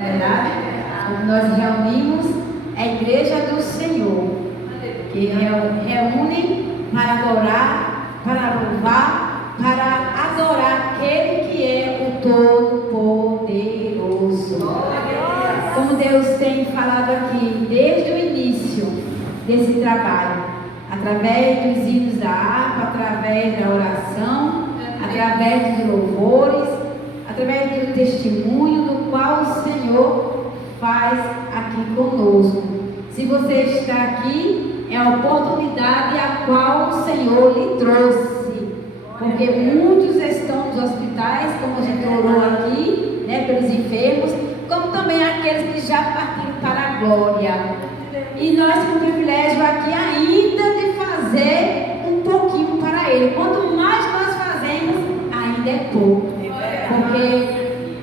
Verdade? Nós reunimos a igreja do Senhor, que reúne para adorar, para louvar, para adorar aquele que é o Todo-Poderoso. Como Deus tem falado aqui desde o início desse trabalho, através dos hinos da harpa, através da oração, através dos louvores, através do testemunho do qual o Senhor faz aqui conosco. Se você está aqui, é a oportunidade a qual o Senhor lhe trouxe, porque muitos estão nos hospitais, como a gente orou aqui, pelos enfermos, como também aqueles que já partiram para a glória. E nós temos o privilégio aqui ainda de fazer um pouquinho para Ele. Quanto mais nós fazemos, ainda é pouco, porque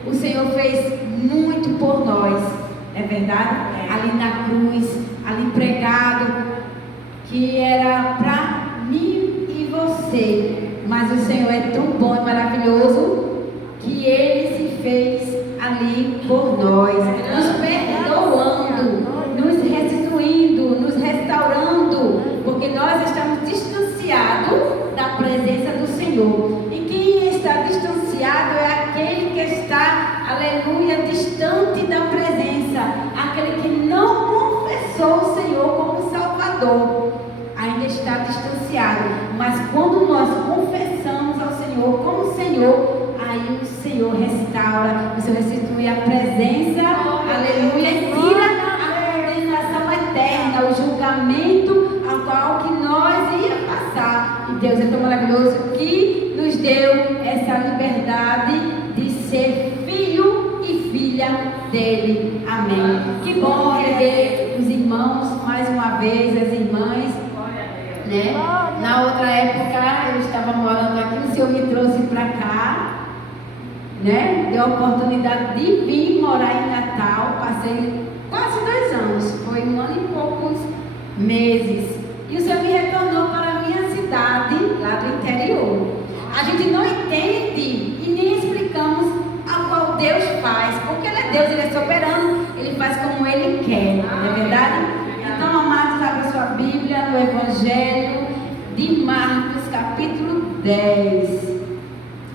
o Senhor fez muito por nós, é verdade? Ali na cruz, ali pregado, que era para mim e você, mas o Senhor é tão bom e maravilhoso que Ele se fez ali por nós, nos perdoando, nos restituindo, nos restaurando, porque nós estamos distanciados da presença do Senhor. E quem está distanciado é aquele que está, aleluia, distante da presença, aquele que não confessou o Senhor como Salvador, ainda está distanciado. Mas quando nós confessamos ao Senhor como Senhor, aí o Senhor restaura, o Senhor restitui a presença, aleluia, e tira a condenação eterna, o julgamento ao qual que nós ia passar. E Deus é tão maravilhoso que nos deu essa liberdade de ser filho e filha dele. Amém. Que bom rever os irmãos mais uma vez, as irmãs, né? Na outra época eu estava morando aqui, o Senhor me trouxe para cá, né? Deu a oportunidade de vir morar em Natal. Passei quase 2 anos, foi 1 ano e poucos meses, e o Senhor me retornou para a minha cidade lá do interior. A gente não entende e nem explicamos a qual Deus faz, porque Ele é Deus, Ele é soberano, Ele faz como Ele quer, não é verdade? Então, amados, abra sua Bíblia no Evangelho de Marcos, capítulo 10.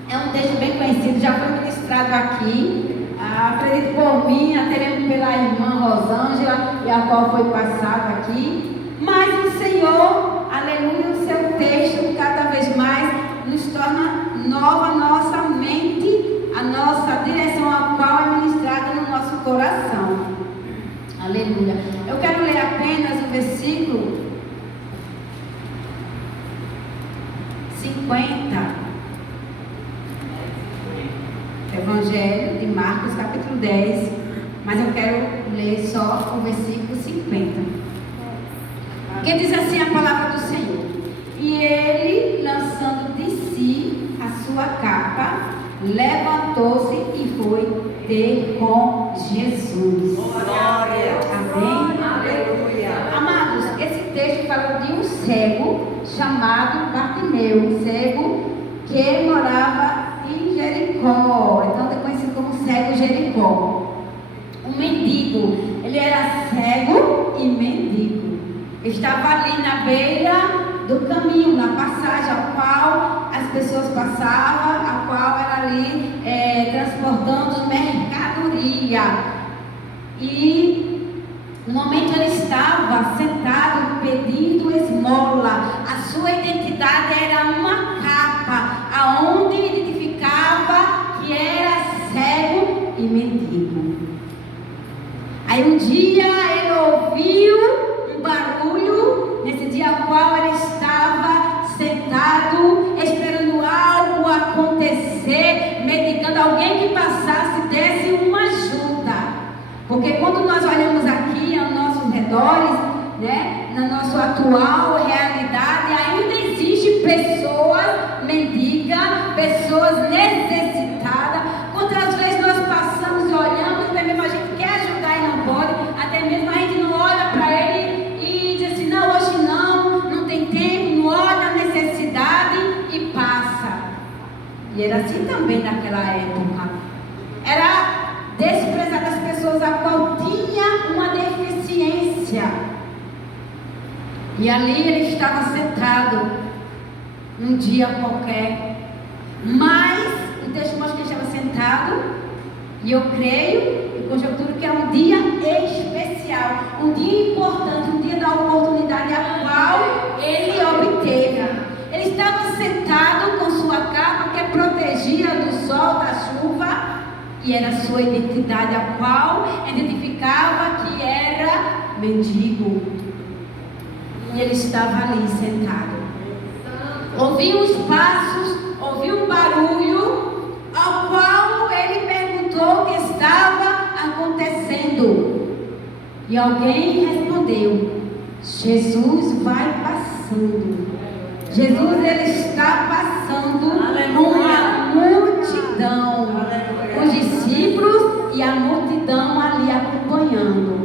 É um texto bem conhecido, já foi ministrado aqui, acredito por mim, até mesmo pela irmã Rosângela, e a qual foi passado aqui. Mas o Senhor, aleluia, o seu texto cada vez mais nos torna nova a nossa mente, a nossa direção a qual é ministrada no nosso coração. Aleluia. Eu quero ler apenas o versículo 50. Evangelho de Marcos, capítulo 10, mas eu quero ler só o versículo 50, que diz assim a palavra do Senhor: e ele, lançando de si a sua capa, levantou-se e foi ter com Jesus. Glória. Amém? Aleluia. Amados, esse texto fala de um cego chamado Bartimeu, um cego que morava em Jericó, então é conhecido como cego Jericó. Um mendigo, ele era cego e mendigo. Estava ali na beira do caminho, na passagem a qual as pessoas passavam, a qual era ali transportando mercadoria. E no momento ele estava sentado pedindo esmola. A sua identidade era uma capa, aonde identificava que era cego e mendigo. Aí um dia ele ouviu um barulho, nesse dia ao qual ele estava sentado, esperando algo acontecer, meditando, alguém que passasse, desse uma ajuda. Porque quando nós olhamos aqui aos nossos redores, na nossa atual realidade, ainda existe pessoas mendigas, pessoas necessitadas. Quantas vezes nós passamos e olhamos, até mesmo a gente quer ajudar e não pode, até mesmo a gente não olha para ele e diz assim: não, hoje não tem tempo, não olha a necessidade e passa. E era assim também naquela época. Era desprezado, as pessoas E ali ele estava sentado, um dia qualquer. Mas o texto mostra que ele estava sentado, e eu creio e conjecturo que é um dia especial, um dia importante, um dia da oportunidade a qual ele obteve. Ele estava sentado com sua capa que protegia do sol, da chuva, e era a sua identidade, a qual identificava que era mendigo. E ele estava ali sentado. Ouviu os passos, ouviu um barulho, ao qual ele perguntou o que estava acontecendo. E alguém respondeu: Jesus vai passando. Jesus, ele está passando uma multidão. Os discípulos e a multidão ali acompanhando.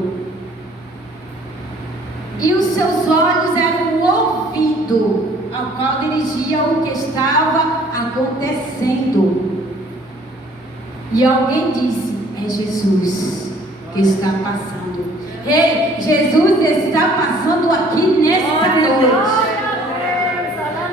E os seus olhos eram o ouvido ao qual dirigia o que estava acontecendo. E alguém disse: é Jesus que está passando. Ei, Jesus está passando aqui nesta noite.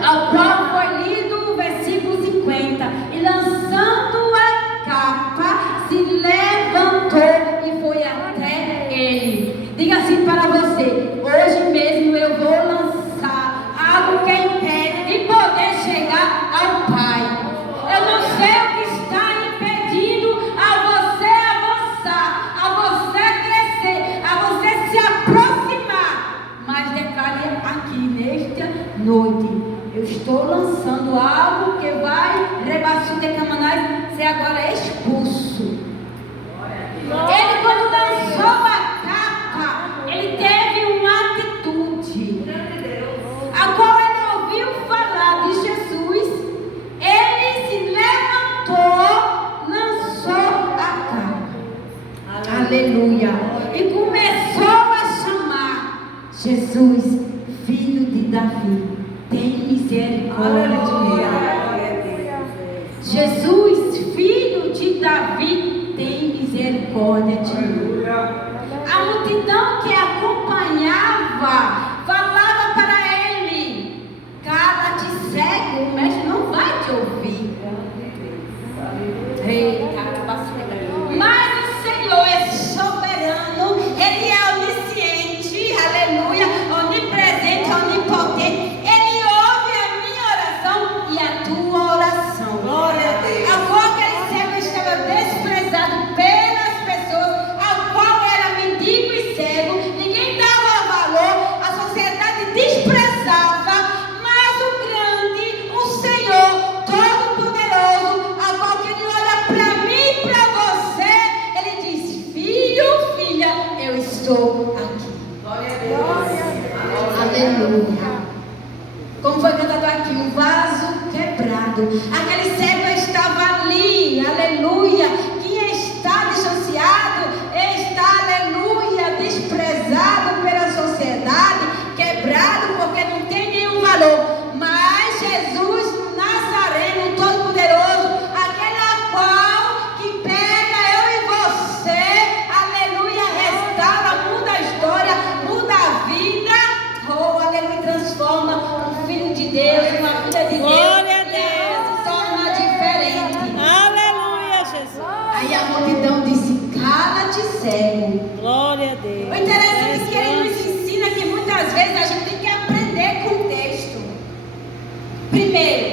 Ao qual foi lido o versículo 50. E lançando a capa, se levantou e foi até ele. Diga assim para você: hoje mesmo eu vou lançar algo que impede de poder chegar ao Pai. Eu não sei o que está impedindo a você avançar, a você crescer, a você se aproximar. Mas declare aqui nesta noite: eu estou lançando algo que vai rebaixar de Camanás, ser agora expulso. Ele, quando lançou a capa, ele teve uma atitude, a qual ele ouviu falar de Jesus. Ele se levantou, lançou a capa. Aleluia. E começou a chamar: Jesus, filho de Davi, tem misericórdia de mim. Jesus, filho de Davi, tem misericórdia de mim. A multidão que acompanhava falava para ele: cala-te, cego, o mestre não vai te ouvir. Mas o Senhor é soberano, ele é onisciente, aleluia, onipresente, onipotente. Ele ouve a minha oração e a tua oração. Glória a Deus. A qual aquele cego estava desprezado pelas pessoas, a qual era mendigo e cego, ninguém dava valor, a sociedade desprezava, mas o grande, o Senhor Todo-Poderoso, a qual que ele olha para mim e para você, ele diz: filho, filha, eu estou aqui. Glória a Deus. Aleluia. Como foi cantado aqui, um vaso quebrado. Aquele cego estava ali, aleluia. Quem está distanciado, está, aleluia, desprezado pela sociedade, quebrado porque não tem nenhum valor. Mas Jesus Nazareno, Todo-Poderoso, aquele a qual que pega eu e você, aleluia, restaura, muda a história, muda a vida, oh, aleluia, transforma um filho de Deus, uma filha de Deus. Glória a Deus. Se torna diferente. Aleluia, Jesus. Aí a multidão disse: cala-te, cego. Glória a Deus. O interessante é que ele nos ensina que muitas vezes a gente tem que aprender com o texto. Primeiro,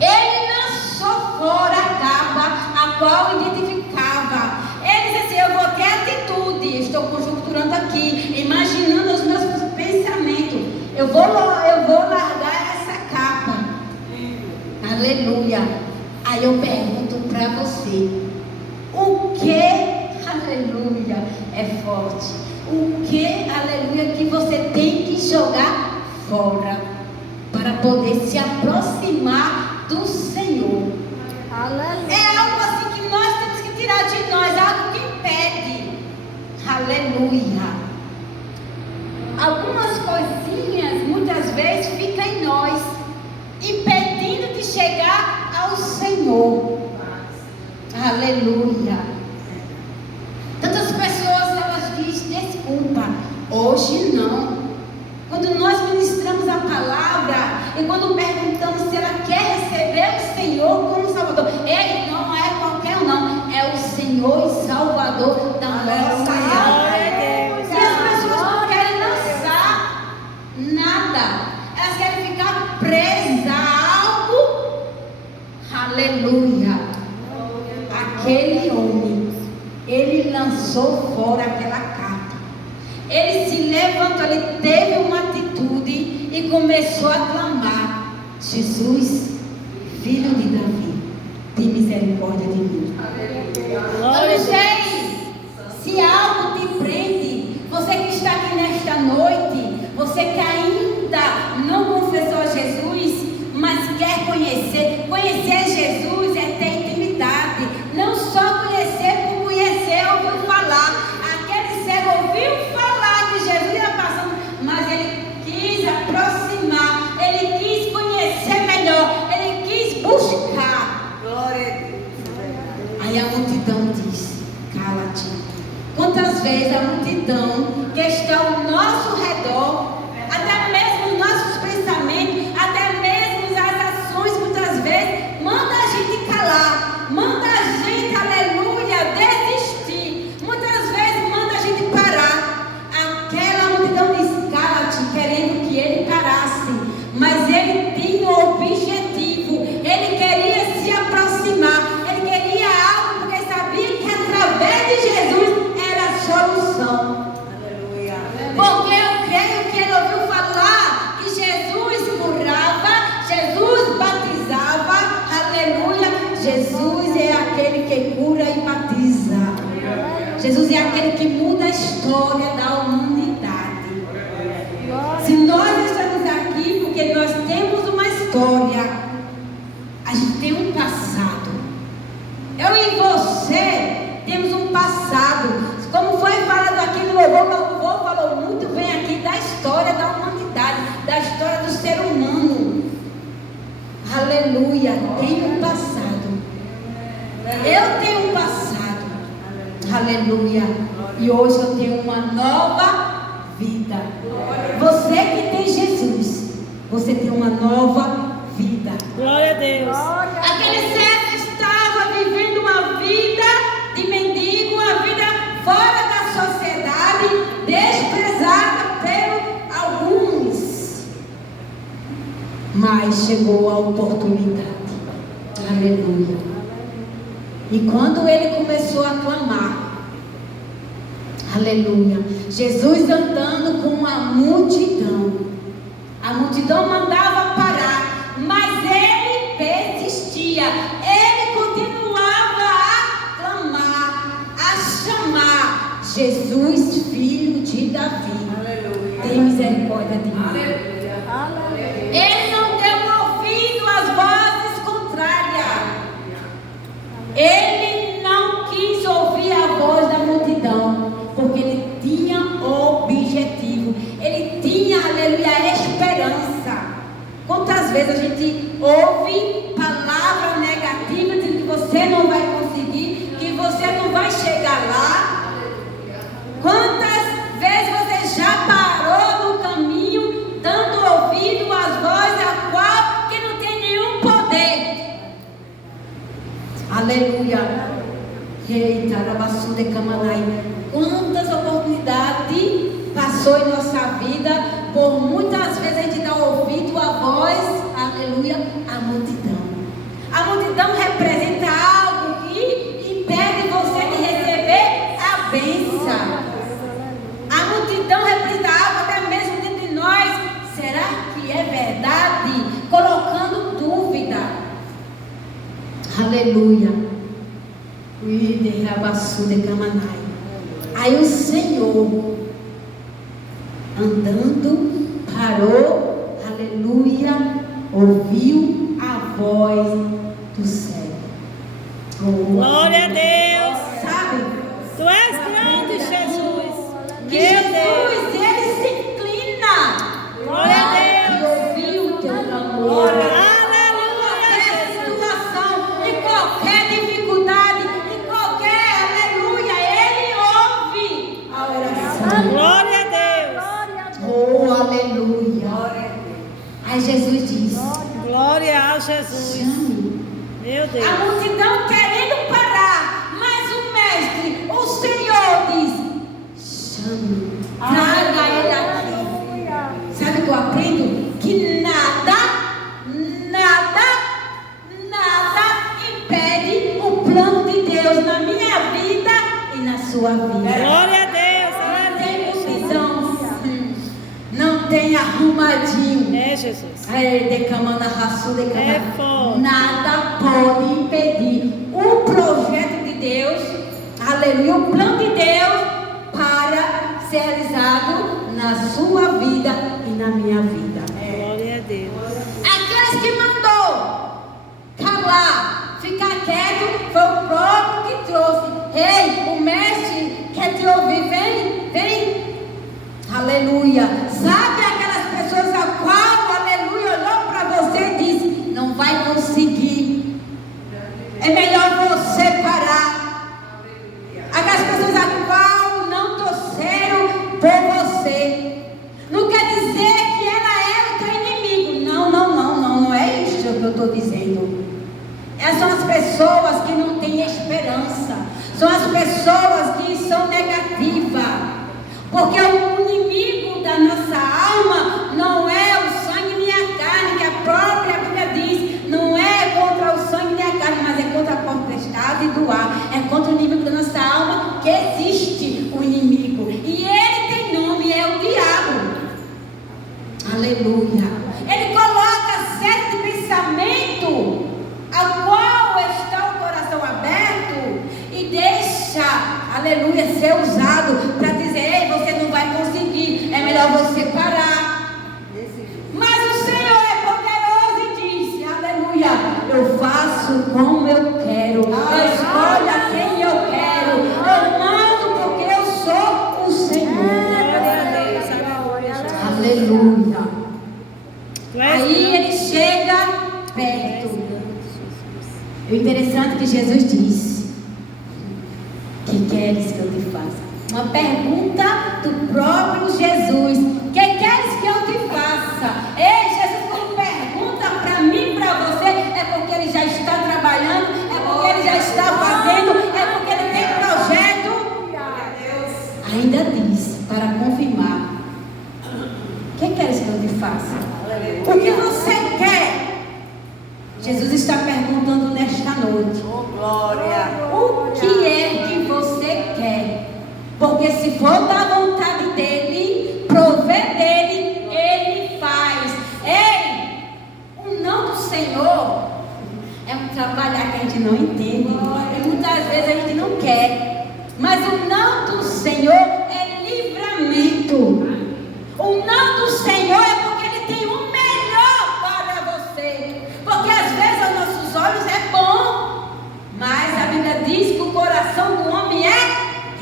ele lançou fora a capa, a qual identificava. Ele disse assim: eu vou ter atitude. Estou conjecturando aqui, imaginando os meus pensamentos. Eu vou largar essa capa. Aleluia. Aí eu pergunto para você: o que, aleluia, é forte? O que, aleluia, que você tem que jogar fora para poder se aproximar do Senhor? É algo assim que nós temos que tirar de nós, algo que impede. Aleluia. Algumas coisinhas muitas vezes ficam em nós, impedindo de chegar ao Senhor. Aleluia. Tantas pessoas, elas dizem: desculpa, hoje não. Senhor e Salvador da nossa alma. E as pessoas não querem lançar nada, elas querem ficar presas a algo. Aleluia. Aquele homem, ele lançou fora aquela capa. Ele se levantou, ele teve uma atitude e começou a clamar: Jesus, filho de Davi, tem misericórdia de mim. Eu não sei se algo te prende. Você que está aqui nesta noite, você que ainda não confessou a Jesus, mas quer conhecer. Conhecer Jesus é ter intimidade. Não só conhecer por conhecer, ouvir falar. Aquele cego ouviu falar de Jesus ia passando, mas ele quis aproximar, ele quis conhecer melhor, ele quis buscar. Glória a Deus. Aí a multidão disse: cala-te. Quantas vezes a multidão que está ao nosso redor, até mesmo os nossos pensamentos, até mesmo as ações, muitas vezes, manda a gente calar, manda a gente, aleluia, desistir. Muitas vezes manda a gente parar. Aquela multidão diz: cala-te, querendo que ele parasse. Mas ele tinha um objetivo, ele queria se aproximar, ele queria algo, porque sabia que através de Jesus era a solução. Aleluia. Porque eu creio que ele ouviu falar que Jesus curava, Jesus batizava, aleluia. Jesus é aquele que cura e batiza. Jesus é aquele que muda a história da humanidade. Se nós estamos aqui porque nós temos uma história, a gente tem um passado. Eu e você temos um passado. Como foi falado aqui no louvor, o louvor falou muito bem aqui da história da humanidade, da história do ser humano. Aleluia, tem um passado. Eu tenho um passado. Aleluia. E hoje eu tenho uma nova vida. Você que tem Jesus, você tem uma nova vida. Glória a Deus. Aquele cego estava vivendo uma vida de mendigo, uma vida fora da sociedade, desprezada por alguns. Mas chegou a oportunidade. Aleluia. E quando ele começou a clamar, aleluia, Jesus andando com a multidão mandava parar, mas ele persistia, ele continuava a clamar, a chamar: Jesus, filho de Davi, aleluia, tem misericórdia de mim. Aleluia. Ele não deu ouvido às vozes contrárias. Ele não quis ouvir a voz da multidão, porque ele tinha objetivo, ele tinha, aleluia, esperança. Quantas vezes a gente ouve palavras negativas dizendo que você não vai conseguir, que você não vai chegar lá? Quantas vezes você já parou no caminho, dando ouvido às vozes a qual que não tem nenhum poder? Aleluia. Eita, Rabassu de Camanai. Quantas oportunidades passou em nossa vida, por muitas vezes a gente dá ouvido à voz, aleluia, a multidão. A multidão representa algo que impede você de receber a bênção. A multidão representa algo até mesmo dentro de nós. Será que é verdade? Colocando dúvida. Aleluia. Aí o Senhor, andando, parou, aleluia, ouviu a voz do céu. Glória a Deus. Sabe? Tu és grande, Jesus. Que Jesus, ele se inclina. Glória a Deus. E ouviu o teu clamor. Aleluia, Qualquer situação, em qualquer dificuldade, em qualquer, aleluia, ele ouve a oração. Glória a Deus. Oh, aleluia. Aí Jesus diz: Glória a Jesus. chame. Meu Deus. A multidão querendo parar, mas o Traga ele aqui. Sabe o que eu aprendo? Que nada impede o plano de Deus na minha vida e na sua vida. Glória a Deus. Não tem confusão. Não tem arrumadinho. É, Jesus. É forte. Nada pode impedir o projeto de Deus, aleluia, o plano de Deus para ser realizado na sua vida e na minha vida. Glória a Deus. Aqueles que mandou calar, ficar quieto, foi o próprio que trouxe. Ei, o mestre quer te ouvir, vem. Aleluia. Sabe aquelas pessoas a qual, aleluia, olhou para você e disse: não vai conseguir. É melhor você parar. Aquelas pessoas a qual não torceram por você. Não quer dizer que ela é o teu inimigo. Não é isso que eu estou dizendo. Essas são as pessoas que não têm esperança. São as pessoas que são negativas. Porque o inimigo da nossa alma não é o sangue nem a carne, que a própria Bíblia diz, não é contra o sangue nem a carne, mas é contra a potestade do ar, é contra o inimigo da nossa alma que existe o inimigo, e ele tem nome, é o diabo. Aleluia. Ele coloca certo pensamento ao qual está o coração aberto e deixa, aleluia, ser usado para dizer: ei, você não vai conseguir, é melhor você parar. Mas o Senhor é poderoso e disse: aleluia, eu faço como eu quero, eu escolho a quem eu quero, eu mando porque eu sou o Senhor. Aleluia. Aí ele chega perto. O interessante é que Jesus disse: que queres que eu te faça? Uma pergunta do próprio Jesus: que queres que eu te faça? Ei, Jesus, quando pergunta para mim e para você, é porque ele já está trabalhando, é porque ele já está fazendo, é porque ele tem projeto. Ainda diz, para confirmar: que queres que eu te faça? O que você quer? Jesus está perguntando nesta noite. Glória. O que é que você quer? Porque se for da vontade dele, prover dele, ele faz. Ei, o não do Senhor é um trabalhar que a gente não entende. E muitas vezes a gente não quer. Mas o não do Senhor é livramento. O não do Senhor é porque ele tem o melhor para você. Porque às vezes aos nossos olhos é bom, mas a Bíblia diz que o coração do homem é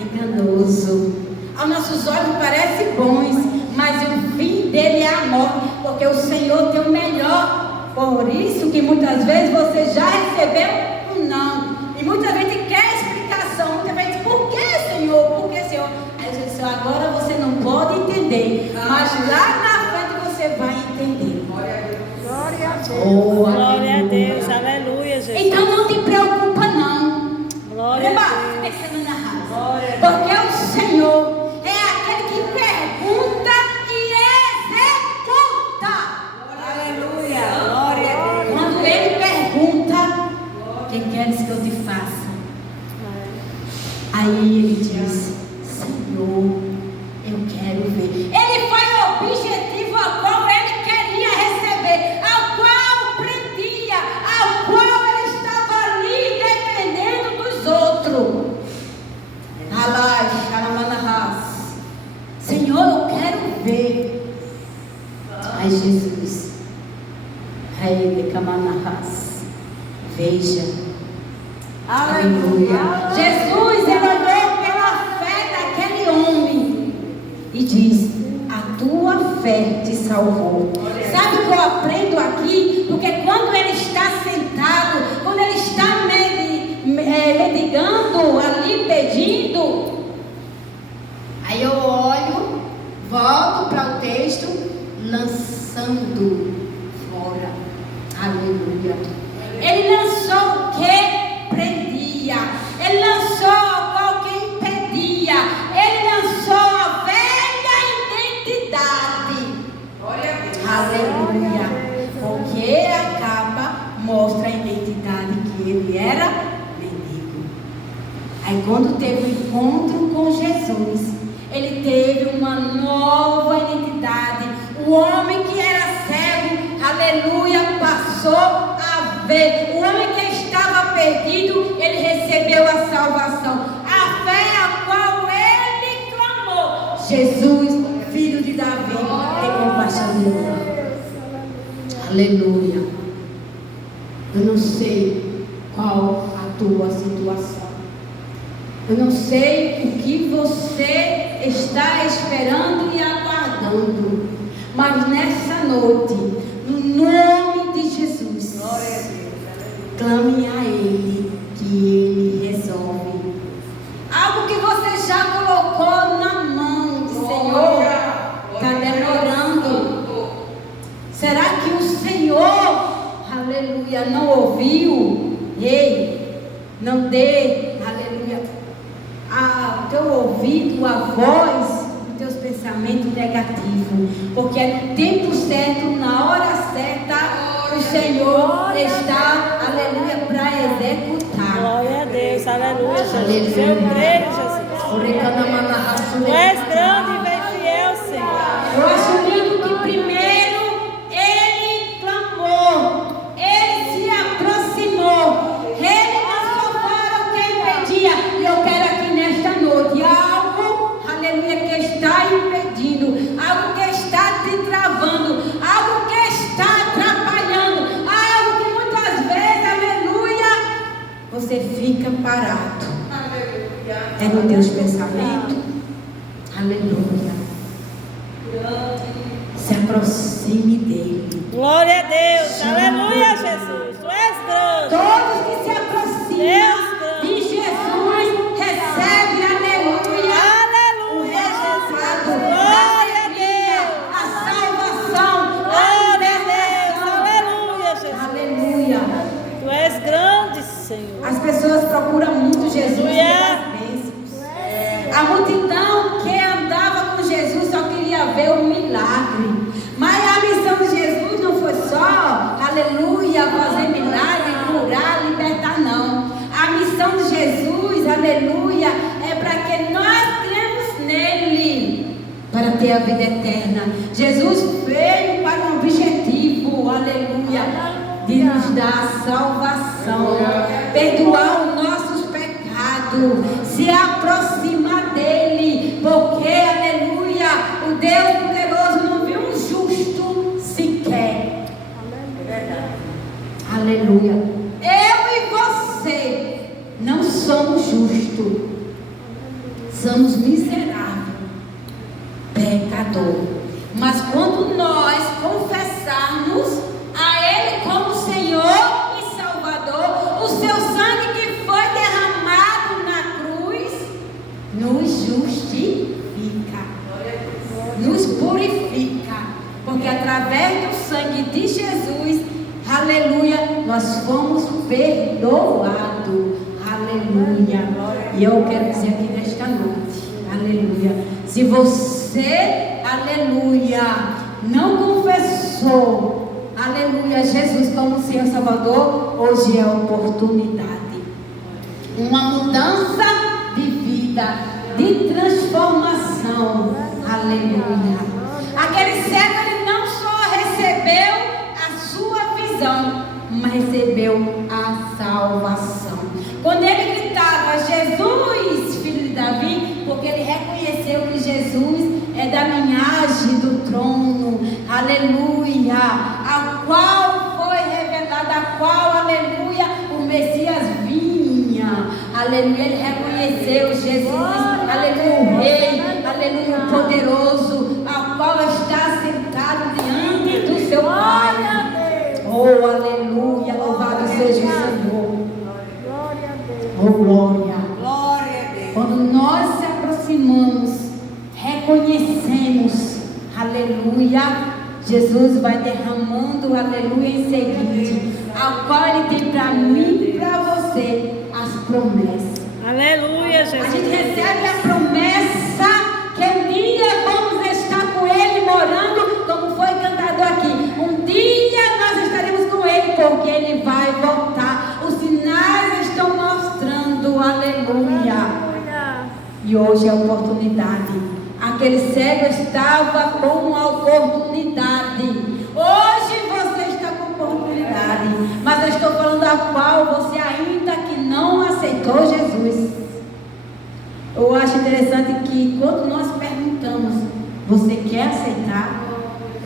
enganoso. Aos nossos olhos parecem bons, mas o fim dele é a morte, porque o Senhor tem o melhor. Por isso que muitas vezes você já recebeu um não. E muitas vezes quer explicação. Muitas vezes, por que, Senhor? Por que, Senhor? Aí você diz: agora você não pode entender, mas lá na frente você vai entender. Glória a Deus. Oh, Glória a Deus. Aleluia, Jesus. então não te preocupa não. Glória a Deus. Pensando na raça. Porque o Senhor é aquele que pergunta e executa. Aleluia. Glória a Deus. Quando ele pergunta: que queres que eu te faça? Aí ele diz: Senhor, eu quero ver. Ele foi o objetivo ao qual ele queria receber, ao qual prendia, ao qual ele estava ali dependendo dos outros. Senhor, eu quero ver. Ai, Jesus. Ai, Decamanahas. Veja. Aleluia. Jesus, ele olhou pela fé daquele homem e diz: a tua fé te salvou. Sabe o que eu aprendo aqui? Porque quando ele está sentado, quando ele está mendigando ali, pedindo, aí eu olho, volto para o texto, lançando fora. Aleluia. Ele lançou o que prendia, ele lançou qual que impedia, ele lançou a encontro com Jesus, ele teve uma nova identidade. O homem que era cego, aleluia, passou a ver. O homem que estava perdido, ele recebeu a salvação. A fé a qual ele clamou: Jesus, filho de Davi, tem compaixão de nós. Aleluia. Eu não sei qual a tua situação. Eu não sei o que você está esperando e aguardando. Mas nessa noite, no nome de Jesus, clame a Ele, que Ele resolve. Algo que você já colocou na mão do Senhor, está demorando. Será que o Senhor, aleluia, não ouviu? Ei, não dê, aleluia, ao teu ouvido, a voz dos teus pensamentos negativos, porque é no tempo certo, na hora certa, o Senhor está, aleluia, para executar. Glória a Deus, aleluia, Jesus. Eu creio, Jesus. Tu és grande e bem fiel, Senhor. Eu acho lindo que primeiro ele clamou, ele se aproximou, ele passou para o que impedia. E eu quero aqui nesta noite algo, aleluia, que está impedindo, algo que está te travando, algo que está atrapalhando, algo que muitas vezes, aleluia, você fica parado. É no teus pensamentos. Aleluia. Se aproxime dele. Glória a Deus, aleluia, Jesus. Tu és grande. Todos que se aproximam de Jesus recebem, aleluia, Aleluia, Jesus. Glória a Deus. a salvação, Glória a Deus, aleluia, Jesus. aleluia. Tu és grande, Senhor. As pessoas procuram muito Jesus Aleluia. pelas bênçãos. A multidão que andava com Jesus só queria ver o milagre. Mas a missão de Jesus não foi só, aleluia, fazer milagre, curar, libertar, não. A missão de Jesus, aleluia, é para que nós cremos nele, para ter a vida eterna. Jesus veio para um objetivo, aleluia, de nos dar salvação, perdoar os nossos pecados, se aproximar dele, porque, aleluia, o Deus poderoso não viu um justo sequer. Aleluia. Eu e você não somos justos, somos miseráveis, pecador. Mas quando nós confessarmos a Ele como Senhor e Salvador, o seu sangue que foi derramado na cruz nos justifica, nos purifica, porque através do sangue de Jesus, aleluia, nós fomos perdoados. Aleluia. E eu quero dizer aqui nesta noite, aleluia, se você, aleluia, não confessou, aleluia, Jesus como Senhor Salvador, hoje é a oportunidade. Uma mudança de vida, de transformação. Aleluia. Aquele cego, ele não só recebeu a sua visão, mas recebeu a salvação. Quando ele gritava: Jesus, filho de Davi, porque ele reconheceu que Jesus é da linhagem do trono, aleluia, a qual foi revelada, a qual, aleluia, o Messias vinha, aleluia, ele reconheceu Jesus, aleluia, o rei, aleluia, o poderoso, a qual está sentado diante do seu Pai. Oh, aleluia, louvado seja o Senhor. Oh, glória. Glória a Deus. Quando nós se aproximamos, reconhecemos, aleluia, Jesus vai derramando, aleluia, em seguinte, ao qual Ele tem para mim e para você as promessas. Aleluia, A gente Jesus. recebe a promessa que um dia vamos estar com Ele morando, como foi cantado aqui. Um dia nós estaremos com Ele, porque Ele vai voltar. Os sinais estão mostrando, aleluia. E hoje é a oportunidade. Aquele cego estava com uma oportunidade. Hoje você está com oportunidade. Mas eu estou falando a qual você ainda que não aceitou Jesus. Eu acho interessante que quando nós perguntamos, você quer aceitar?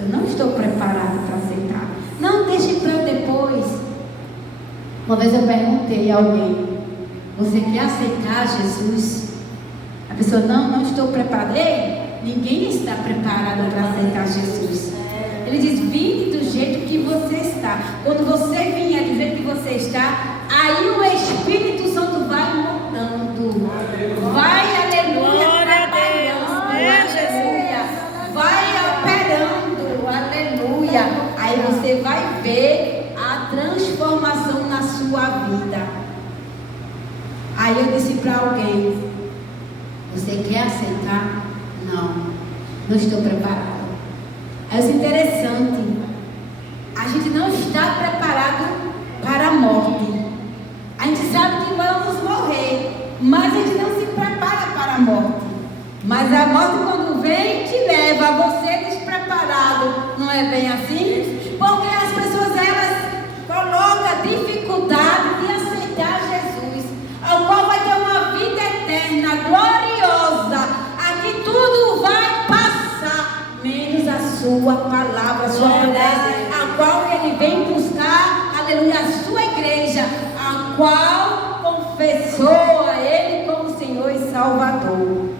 Eu não estou preparado para aceitar. Não deixe para depois. Uma vez eu perguntei a alguém, você quer aceitar Jesus? A pessoa, não estou preparada. Ei, ninguém está preparado para aceitar Jesus. Ele diz, vinde do jeito que você está. Quando você vier do jeito que você está, aí o Espírito Santo vai mudando. Vai, aleluia, trabalhando, aleluia. Vai operando, aleluia. Aí você vai ver a transformação na sua vida. Aí eu disse para alguém, você quer aceitar? Não estou preparado. É interessante, a gente não está preparado para a morte. A gente sabe que vamos morrer, mas a gente não se prepara para a morte. Mas a morte quando vem te leva a você despreparado. Não é bem assim? Porque as pessoas elas colocam dificuldade de aceitar Jesus, ao qual vai ter uma vida eterna, gloriosa. Aqui tudo vai passar, menos a sua palavra, a sua promessa, a qual ele vem buscar, aleluia, a sua igreja, a qual confessou a ele como Senhor e Salvador.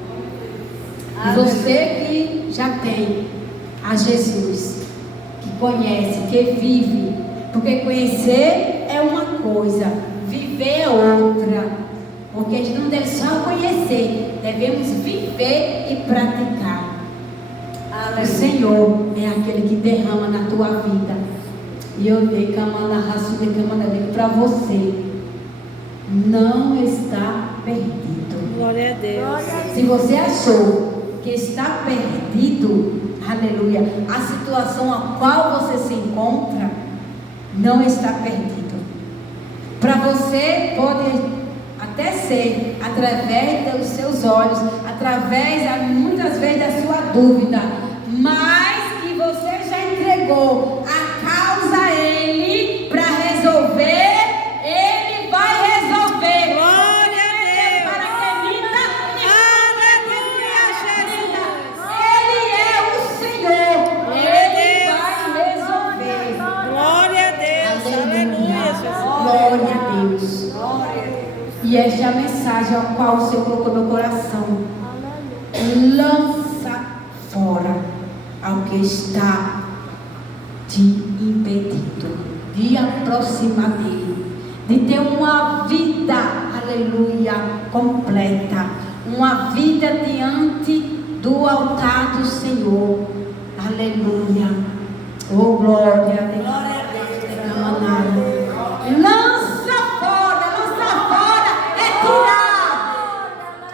Você que já tem a Jesus, que conhece, que vive, porque conhecer é uma coisa, viver é outra. Porque a gente não deve só conhecer, devemos viver e praticar. O Senhor é aquele que derrama na tua vida. E eu dei para você. Não está perdido. Glória a Deus. Se você achou que está perdido, aleluia, a situação a qual você se encontra não está perdido. Para você pode até ser através dos seus olhos, através muitas vezes da sua dúvida, mas que você já entregou a causa a ele para resolver, ele vai resolver. Glória a Deus. Para que minta, Aleluia, Jesus. ele é o Senhor, ele vai resolver. Glória a Deus. Aleluia, Jesus. Glória a Deus. E esta é a mensagem a qual o Senhor colocou no meu coração. Lança fora ao que está te impedindo de aproximar dele, de ter uma vida, aleluia, completa, uma vida diante do altar do Senhor, aleluia. Oh, glória a Deus. Glória a Deus. Lança fora, é tirar,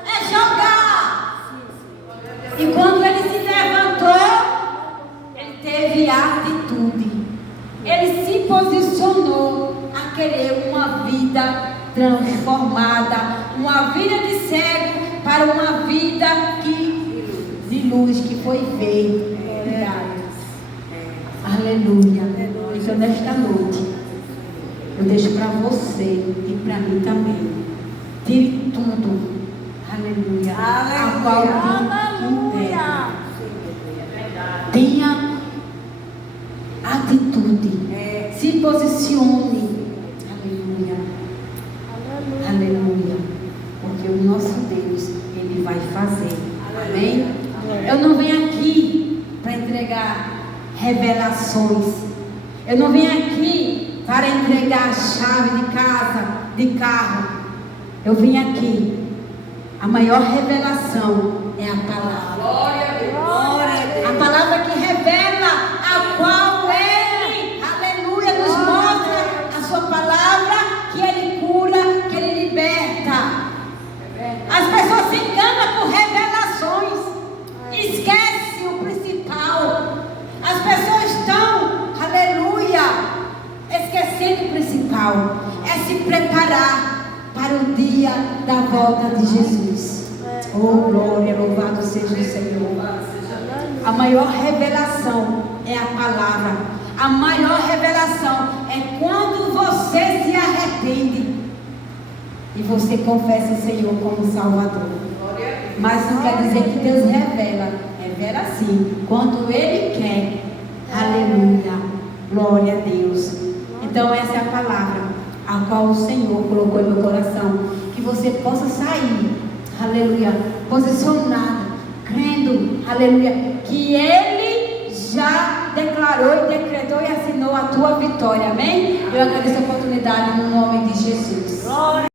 é jogar. E quando ele se levantou, ele teve atitude, ele se posicionou a querer uma vida transformada, uma vida de cego para uma vida de luz que foi feita. Aleluia. Então nesta noite eu deixo para você e para mim também. Tire tudo, aleluia, a qual integra. Tenha atitude, se posicione, aleluia, aleluia, porque o nosso Deus, ele vai fazer, amém? Eu não venho aqui para entregar revelações, eu não venho aqui para entregar a chave de casa, de carro. Eu vim aqui, a maior revelação é a palavra. Glória a Deus. A palavra que revela, a qual ele, aleluia, nos mostra a sua palavra, que ele cura, que ele liberta. As pessoas se enganam por revelações, esquece o principal. As pessoas estão, aleluia, esquecendo o principal, é se preparar para o dia da volta de Jesus. Oh, glória, louvado seja o Senhor. A maior revelação é a palavra. A maior revelação é quando você se arrepende e você confessa o Senhor como Salvador. Mas não quer dizer que Deus revela. Revela sim, quando Ele quer. Aleluia. Glória a Deus. Então essa é a palavra a qual o Senhor colocou em meu coração. Que você possa sair, aleluia, posicionado, crendo, aleluia, que Ele já declarou e decretou e assinou a tua vitória. Amém? Eu agradeço a oportunidade no nome de Jesus.